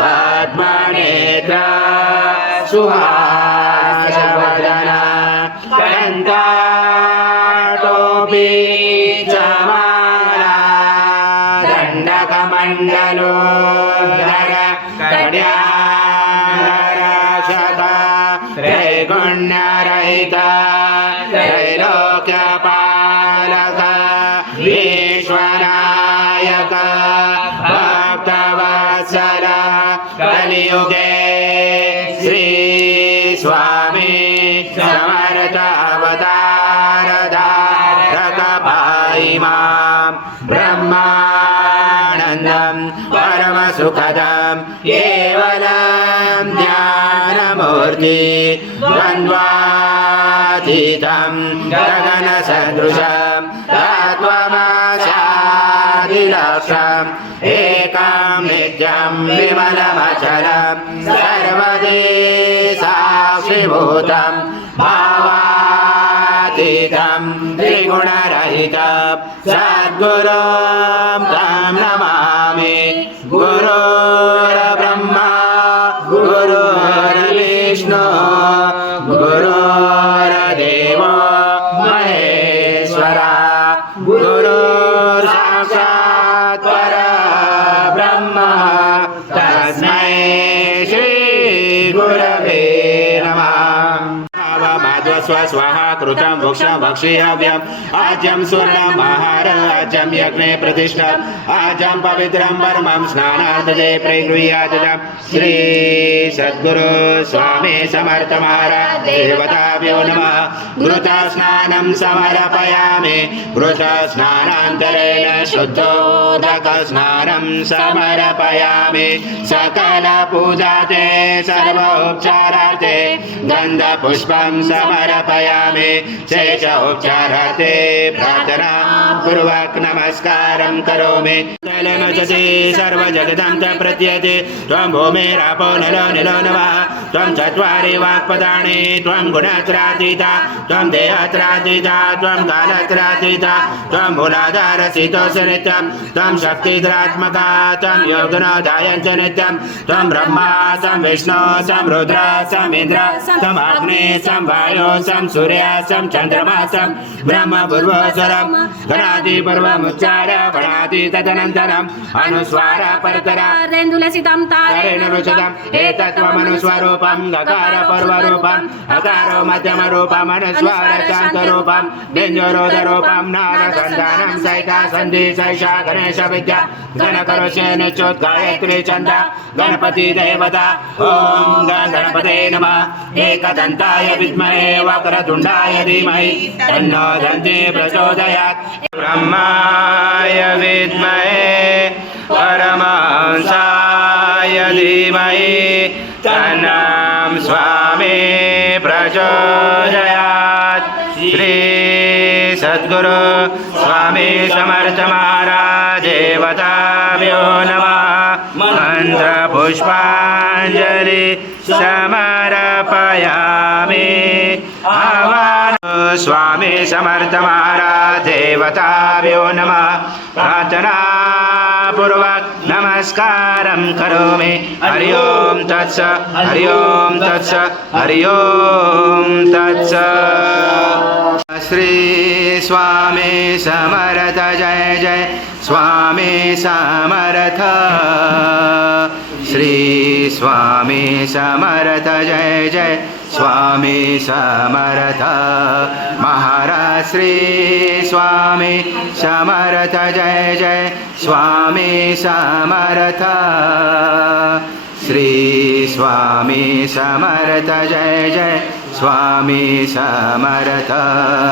पद्मनेत्रा सुहासवदना कण्ठाटोपी चमाला दण्डकमण्डलोदर कड्याशता त्रैगुण्यरहिता त्रैलोक्यपालक विश्वनायक भक्तवत्सल कलियुगे श्री स्वामी समर्थ अवतार धारक पाहि मां ब्रह्मानन्दं परम सुखदं केवलं ज्ञानमूर्ति द्वन्द्वातीतं गगनसदृशं तत्त्वमस्यादिलक्ष्यम् एकं नित्यं विमलमचलं सर्वदेशाक्षिभूतं भावातीतं त्रिगुणरहितं सद्गुरुं तं नमामि। गुरुर्ब्रह्मा गुरुर्विष्णु गुरुर्देवो महेश्वरा गुरुर्साक्षात् परब्रह्म तस्मै श्री गुरवे नमः। स्वाहा कृतं वक्षं वक्ष्याम्यम् आज्यं स्वर्णम् आहाराज्यं यज्ञे प्रतिष्ठम् आज्यं पवित्रं परमं स्नानार्थे प्रगृह्यात् श्री सद्गुरु स्वामी समर्थ महाराज देवताभ्यो नमः। घृतस्नानं समर्पयामि घृतस्नानान्तरेण शुद्धोदकस्नानं समर्पयामि सकल पूजाते सर्वोपचारार्थे गन्धपुष्पं समर्पयामि शेषोपचारार्थे प्रार्थना पूर्वक नमस्कारं करोमि। जलमजते सर्वजगतं च प्रत्यते त्वं भूमिरापो नलो निलो नमः त्वं चत्वारि वाक्पदानि त्वं गुणत्रातीता त्वं देहत्रातीता त्वं कालत्रातीता त्वं मूलाधारसितोष नित्यं त्वं शक्तिधरात्मका त्वं योगनादायं च नित्यं त्वं ब्रह्मा त्वं विष्णु त्वं रुद्र त्वं इन्द्र त्वं अग्नि त्वं वायु त्वं सूर्य त्वं चन्द्रमा त्वं ब्रह्म पूर्वस्वरं गणादि पूर्वमुच्चार गणादि तदनन्तरम् अनुस्वार परतरा रेन्दुलसितं तारेण रुचितम् एतत्त्वमनुस्वरूपं गकार पूर्वरूपं अकारो मध्यमरूपम् अनुस्वार शान्तरूपं व्यञ्जरोधरूपं नादसन्धानं सैका सन्धि सैषा गणेश विद्या गणकरोषे निचोद्गायत्री छन्द गणपति देवता ॐ गणपते नमः। एकदन्ताय विद्महे वक्रतुण्डाय धीमहि तन्नो दन्ति प्रचोदयात्। ब्रह्माय विद्महे परमहंसाय धीमहि तन्नो स्वामी प्रचोदयात्। श्री सद्गुरु स्वामी समर्थ महाराज देवताभ्यो नमः। मंत्र पुष्पांजलि समर्पयामि। आवाहन स्वामी समर्थ महाराज देवताभ्यो नमः। प्रार्थना पूर्वक नमस्कारं करोमि। हरि ओम तत्सत् हरि ओम तत्सत् हरि ओम तत्सत्। श्री स्वामी समर्थ जय जय स्वामी समर्थ। श्री स्वामी समर्थ जय जय स्वामी समर्थ महाराज। श्री स्वामी समर्थ जय जय स्वामी समर्थ। श्री स्वामी समर्थ जय जय स्वामी समर्थ।